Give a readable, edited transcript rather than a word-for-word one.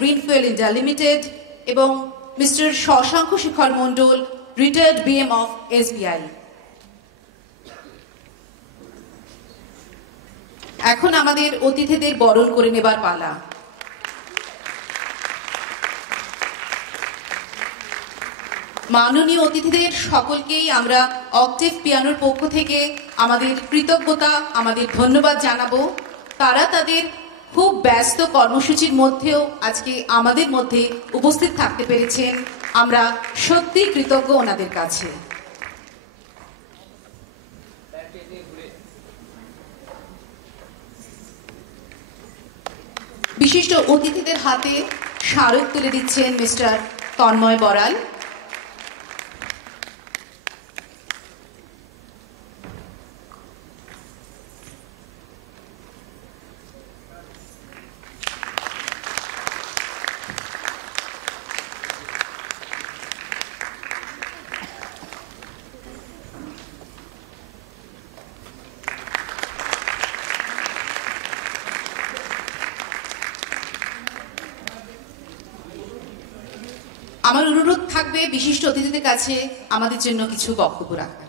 Greenfield India Limited এবং mister Shashank Shekhar Mondal, retired BM of SBI। এখন আমাদের অতিথিদের বরণ করে নেবার পালা। মাননীয় অতিথিদের সকলকেই আমরা অক্টেভ পিয়ানোর পক্ষ থেকে আমাদের কৃতজ্ঞতা, আমাদের ধন্যবাদ জানাবো। তারা তাদের খুব ব্যস্ত কর্মসূচির মধ্যেও আজকে আমাদের মধ্যে উপস্থিত থাকতে পেরেছেন। আমরা সত্যি কৃতজ্ঞ ওনাদের কাছে। বিশিষ্ট অতিথিদের হাতে স্মারক তুলে দিচ্ছেন মিস্টার তন্ময় বড়াল। আমার অনুরোধ থাকবে বিশিষ্ট অতিথিদের কাছে আমাদের জন্য কিছু বক্তব্য রাখা।